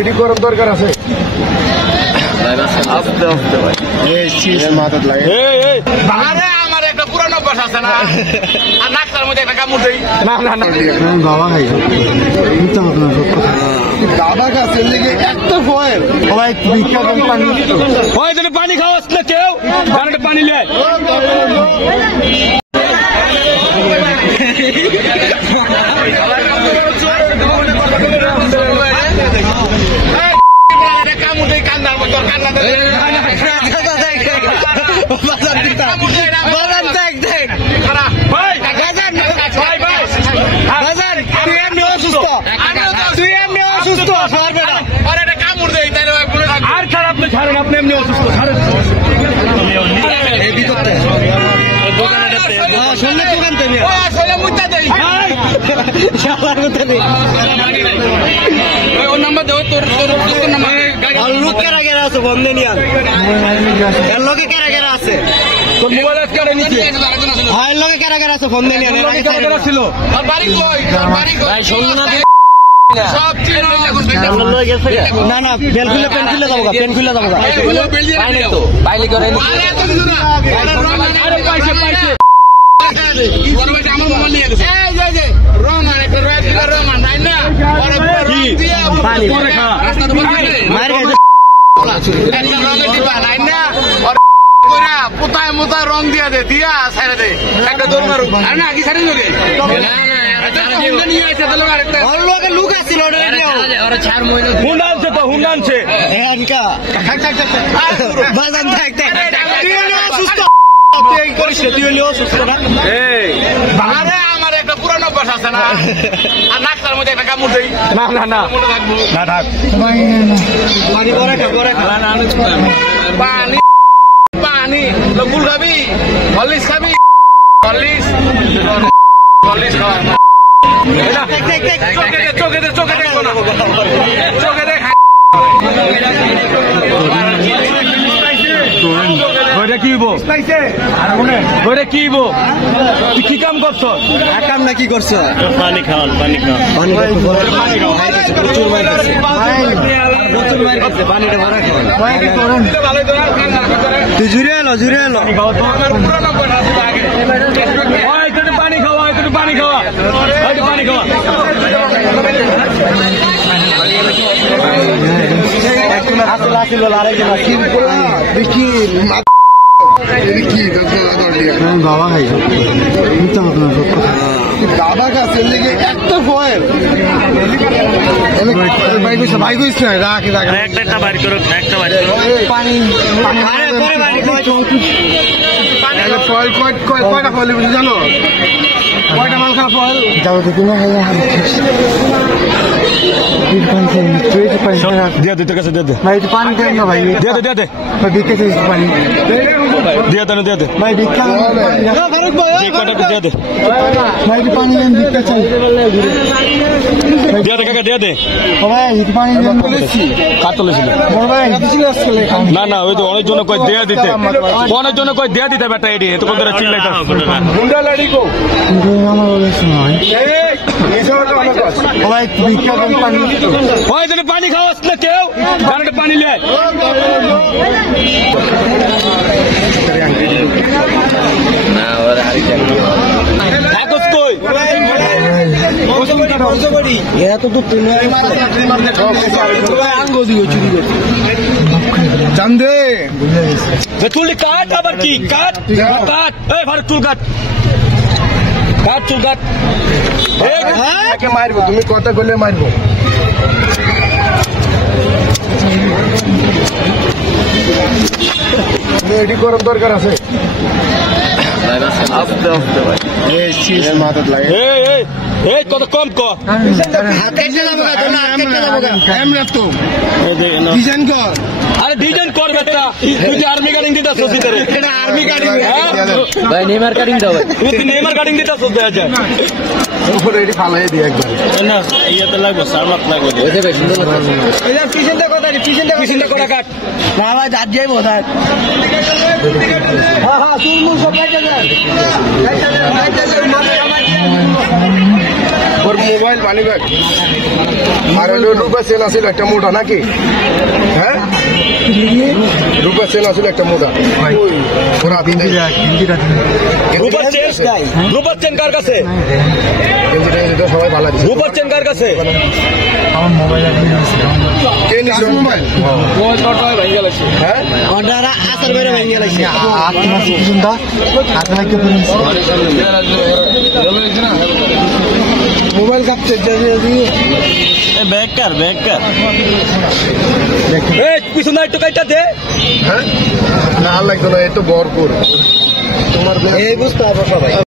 এডি করার দরকার আছে। আস্তে আস্তে ভাই মাথাত লাগে। আমার একটা পুরানো অভ্যাস আছে না, আর নাকটার মধ্যে একটা কামড় দেই। না না না বাবা খাই দাদা কাছে লেগে একটা ফয়েল সবাই পানি খাওয়াস না কেউ, পানি লেয় কান্দার মতো কান্না আর খারাপ না, ছাড়েন আপনি এমনি অসুস্থ, ছাড়েন ওর নাম্বার দেবো, তোর লোক কেরা কেরা আছে বন্ধে নিয়ে লোকে কেরা কেরা আছে, তোর মোবাইল কেড়ে নিচ্ছে, লোকে কেরা কেরা আছে ফোন দিয়ে নিয়ে ছিল না না বেল খুলে পেন খুলে যাবো, পেন খুলে যাবো তো বাইলে করে পোতায় মোতায় রং দিয়া দে, দিয়া ছেড়ে দে একটা দৌড় মারুক না কি ছেড়ে দেবে আমার একটা পুরানো অভ্যাস আছে না, আর নাকটার মধ্যে একটা কামড় দেই। না না না না থাক পানি পানি পানি ফুল খাবি, হরলিক্স খাবি, হরলিক্স খাওয়া চোখে দেখবো না, চোখে দেখ কি কাম করছো, কাম না কি করছো, পানি খাওয়ান পানি তুই জুড়ে এলো পানি খাওয়া পানি খাওয়া বাবা খাই দাদা কাছে লেগে একটা ফয়েল ভাই কইস না রাখি একটা বাড়ি করো, একটা বাড়ি পানি ফয়েল কয়টা ফয়েল জানো, কয়টা মাল খাওয়া ফয়েল যাও দেখি না ভাই পানি দেন না ভাই, দে বিকেছে পানি দিয়ে দে ভাই ভিক্ষা ভাই পানি দেন, ভিক্ষা চাই দে ভাই পানি দেন কার তুলেছিল না না ওই তো অনেক জন্য কই দেয়া দিতে, অনেক জন্য কই দেয়া দিতে বেটা এডি এত কোন ধরে চিল্লাইতা গুন্ডা লাড়ি কো আমার বলেছ না ভাই ভিক্ষা দেন পানি ওই জন্য পানি খাওয়াস না কেউ, পানি লে না ওর কাগজ কই এত তো চান্দে চুলটি কাট, আবার কি কাট এই ভারত চুল কাট মারবো, তুমি কথা বললে মারবো। এডি করার দরকার আছে। আস্তে আস্তে ভাই মাথাত লাগে। কত কম আরে ডিজাইন কর বেটা, তুই যে আর্মি কাটিং দিতা সোসি করে আর্মি কাটিং ভাই নেইমার কাটিং দাও, তুই নেইমার কাটিং দিতা সোস দেয়া যায় উপরে এডি ফালাই দি একবার না ইয়েতে লাগবে, সারমাত লাগবে, ওই যে সুন্দর লাগবে। এই যে পিছনটা কথা কাট না ভাই দাঁত যাইবো দাঁত, হ্যাঁ চুল মুল সব কাটে যায়। ওর মোবাইল মানি ব্যাগ আর হলো রূপা সেল আছিল একটা মোটা নাকি হ্যাঁ রূপা সেল আছিল একটা মোটা ওরা রূপার চেন কার কাছে সবাই ভালো আছে রূপার চেন কার কাছে আমার মোবাইল কে নিছে মোবাইল হ্যাঁ ওনারা আসার বাইরে ভেঙে গেছে মোবাইল কাপছে ব্যাগকার পিছনে একটু কাইটা দে হ্যাঁ না লাগতো না এত ভরপুর তোমার এই বুঝতে পারবো সবাই